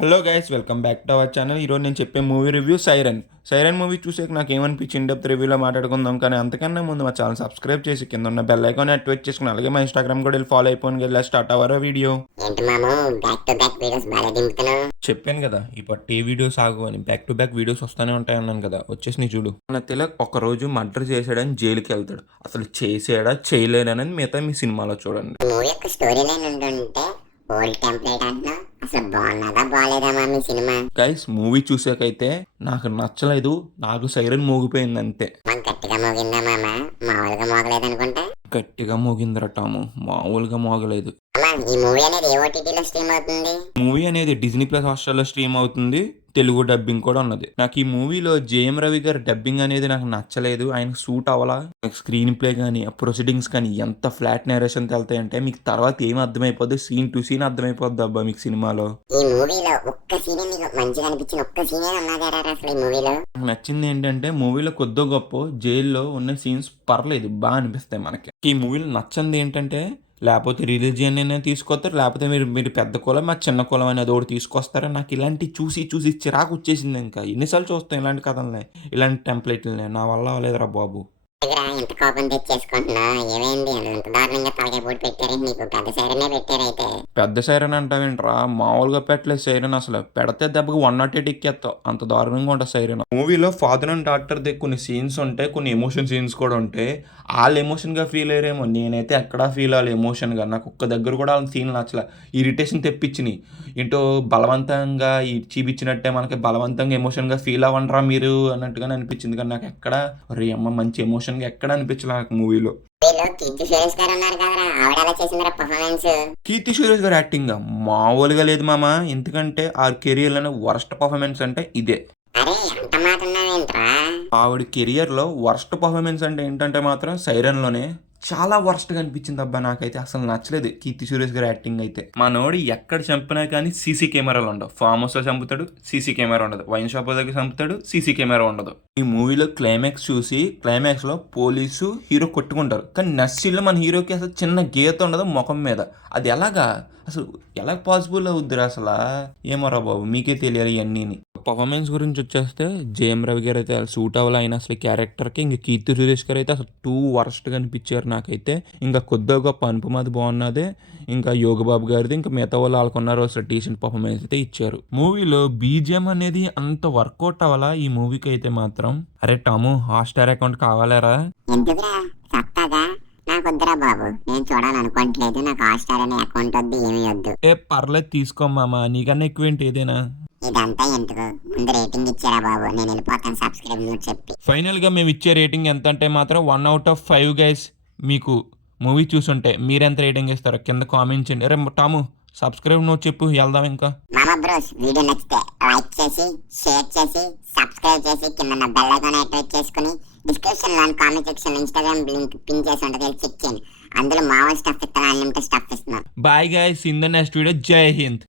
Hello guys, welcome back to our channel. ఈరోజు నేను చెప్పే మూవీ రివ్యూ సైరన్ మూవీ చూసాక నాకు ఏమనిపించింది డెప్త్ రివ్యూలో మాట్లాడుకుందాం. కానీ అంతకన్నా ముందు మా ఛానల్ సబ్స్క్రైబ్ చేసి కింద ఉన్న బెల్ ఐకాన్ యాక్టివేట్ చేసుకుని అలాగే మా ఇన్స్టాగ్రామ్ కూడా వెళ్ళి ఫాలో అయిపోయింది కదా. స్టార్ట్ అవ్వరా వీడియో. ఏంటి మాము బ్యాక్ టు బ్యాక్ వీడియోస్ బాగా దింపుతున్నావు? చెప్పాను కదా ఇప్పటి ఏ వీడియోస్ ఆగు అని. బ్యాక్ టు బ్యాక్ వీడియోస్ వస్తూనే ఉంటాయి అన్నాను కదా. వచ్చేసి నీ చూడు. మన తిలక్ ఒక రోజు మర్డర్ చేసాడని జైలుకి వెళ్తాడు. అసలు చేసాడా చేయలేడని మిగతా మీ సినిమాలో చూడండి. మూవీ యొక్క స్టోరీ లైన్ ఉంటుంటే ఓల్డ్ టెంప్లెట్ అంటున్నా, అసలు బాగున్నదా బాగాలేదా మా మీ సినిమా? గైస్, మూవీ చూసాకైతే నాకు నచ్చలేదు. నాకు సైరన్ మోగిపోయింది అంతే. మాకు గట్టిగా మోగిందా మామ? మామూలుగా మోగలేదు అనుకుంటా. గట్టిగా మోగిందిరా టాము, మామూలుగా మోగలేదు. అమ్మా, ఈ మూవీ అనేది ఏ ఓటీటీలో స్ట్రీమ్ అవుతుంది? మూవీ అనేది డిజ్నీ ప్లస్ హాట్‌స్టార్‌లో స్ట్రీమ్ అవుతుంది. తెలుగు డబ్బింగ్ కూడా ఉన్నది. నాకు ఈ మూవీలో జేఎం రవి గారి డబ్బింగ్ అనేది నాకు నచ్చలేదు. ఆయనకు సూట్ అవ్వలా. స్క్రీన్ ప్లే కానీ ఆ ప్రొసీడింగ్స్ కానీ ఎంత ఫ్లాట్ నేరేషన్ వెళ్తాయంటే మీకు తర్వాత ఏం అర్థమైపోద్ది, సీన్ టు సీన్ అర్థమైపోద్ది అబ్బా మీకు సినిమాలో. ఈ మూవీలో ఒక్క సీన్ మీకు మంచిగా అనిపించిన ఒక్క సీనే ఉన్నదారా అసలు ఈ మూవీలో? నాకు నచ్చింది ఏంటంటే మూవీలో కొద్దో గొప్ప జైల్లో ఉన్న సీన్స్ పర్లేదు, బాగా అనిపిస్తాయి మనకి. ఈ మూవీలో నచ్చింది ఏంటంటే లేకపోతే రిలీజియన్ అయినా తీసుకొస్తారు, లేకపోతే మీరు పెద్ద కులం మా చిన్న కులం అనేది ఒకటి తీసుకొస్తారు. నాకు ఇలాంటి చూసి చూసి చిరాకు వచ్చేసింది. ఇంకా ఎన్నిసార్లు చూస్తాం ఇలాంటి కథలనే, ఇలాంటి టెంప్లెట్లని. నా వల్ల అవ్వలేదురా బాబు. దగ్గర ఇంత కోపం తెచ్చేసుకుంటున్నా, ఏమైంది? ఇంత దారుణంగా తలకాయ పోటీ పెట్టారు. నీకు పెద్ద సైరనే పెట్టారైతే. పెద్ద సైరన్ అంటావేంట్రా? మామూలుగా పెట్టలేదు సైరన్. అసలు పెడితే దెబ్బకి 108 ఎక్కేస్తావు, అంత దారుణంగా ఉంటుంది సైరన్. మూవీలో ఫాదర్ అండ్ డాక్టర్ దగ్గర కొన్ని సీన్స్ ఉంటాయి, కొన్ని ఎమోషన్ సీన్స్ కూడా ఉంటాయి. వాళ్ళు ఎమోషన్గా ఫీల్ అయ్యారేమో, నేనైతే ఎక్కడా ఫీల్ అవ్వాలి ఎమోషన్గా. నాకు ఒక్క దగ్గర కూడా వాళ్ళ సీన్ నచ్చలే. ఇరిటేషన్ తెప్పించినాయి. ఏంటో బలవంతంగా చూపించినట్టే మనకి బలవంతంగా ఎమోషన్గా ఫీల్ అవ్వండిరా మీరు అన్నట్టుగానే అనిపించింది. కానీ నాకు ఎక్కడ రే అమ్మ మంచి ఎమోషన్గా ఎక్కడ అనిపించలే నాకు మూవీలో. కీర్తి సురేష్ గారు ఉన్నారు కదా, ఆవిడ ఎలా చేసిందిరా పర్ఫార్మెన్స్? కీర్తి సురేష్ గారు యాక్టింగ్ మామూలుగా లేదు మామ. ఎందుకంటే ఆ కెరియర్లోనే వరస్ట్ పర్ఫార్మెన్స్ అంటే ఇదే. అరే అంత మాట ఉన్నావేంట్రా? ఆవిడ కెరియర్లో వరస్ట్ పర్ఫార్మెన్స్ అంటే ఏంటంటే మాత్రం సైరన్లోనే చాలా వర్స్ట్గా అనిపించింది అబ్బా. నాకైతే అసలు నచ్చలేదు కీర్తి సురేష్ గారి యాక్టింగ్ అయితే. మనోడు ఎక్కడ చంపినా కానీ సీసీ కెమెరాలు ఉండవు. ఫామ్ హౌస్లో చంపుతాడు, సీసీ కెమెరా ఉండదు. వైన్ షాప్ దగ్గర చంపుతాడు, సీసీ కెమెరా ఉండదు. ఈ మూవీలో క్లైమాక్స్ చూసి క్లైమాక్స్లో పోలీసు హీరో కొట్టుకుంటారు, కానీ నర్సీలో మన హీరోకి అసలు చిన్న గీత ఉండదు ముఖం మీద. అది ఎలాగా అసలు ఎలా పాసిబుల్ అవుద్దిరా అసలు? ఏమోరా బాబు, మీకే తెలియాలి ఇవన్నీ. పర్ఫార్మెన్స్ గురించి వచ్చేస్తే జేఎం రవి గారు అయితే సూట్ అవ్వాలి అయినా అసలు క్యారెక్టర్కి. ఇంకా కీర్తి సురేష్ గారు అయితే అసలు టూ వర్స్ట్గా అనిపించారు నాకైతే. ఇంకా కొద్దిగా గొప్ప అనుపమాది బాగున్నదే, ఇంకా యోగబాబు గారిది, ఇంకా మిగతా వాళ్ళు వాళ్ళకున్నారు అసలు డీసెంట్ పర్ఫార్మెన్స్ అయితే ఇచ్చారు. మూవీలో బీజిఎం అనేది అంత వర్కౌట్ అవ్వాలా ఈ మూవీకి అయితే మాత్రం. అరే టాము, హాట్‌స్టార్ అకౌంట్ కావాలరా? ఎందుకురా సత్తాగా? నాకు వద్దురా బాబు, నేను చూడాలనుకోవట్లేదు. నాకు హాట్‌స్టార్ అనే అకౌంట్ వద్దు, ఏమీ వద్దు. పర్లేదు తీసుకో మామ, నీకన్నా ఎక్కువ ఏంటి ఏదైనా. ఇదంతా ఎందుకు? ముందు రేటింగ్ ఇచ్చారా బాబు? నేను వెళ్ళిపోతాను సబ్స్క్రైబ్ నువ్వు చెప్పి. ఫైనల్గా మేము ఇచ్చే రేటింగ్ ఎంత అంటే మాత్రం 1/5 గైస్. మీకు మూవీ చూసుంటే మీరెంత రేటింగ్ ఇస్తారో కింద కామెంట్ చేయండి. అరే టాము, సబ్స్క్రైబ్ నువ్వు చెప్పు, వెళ్దాం ఇంకా. మామ బ్రోస్, వీడియో నచ్చితే లైక్ చేసి, షేర్ చేసి, సబ్స్క్రైబ్ చేసి కింద బెల్ ఐకాన్ యాక్టివేట్ చేసుకుని డిస్క్రిప్షన్లో కామెంట్ సెక్షన్లో ఇన్స్టాగ్రామ్ లింక్ పిన్ చేసి ఉంటుంది, చెక్ చేయండి. అందులో మామూలు స్టఫ్ ఇస్తాను, అన్లిమిటెడ్ స్టఫ్ ఇస్తున్నాను. Bye guys, in the next video. Jai Hind.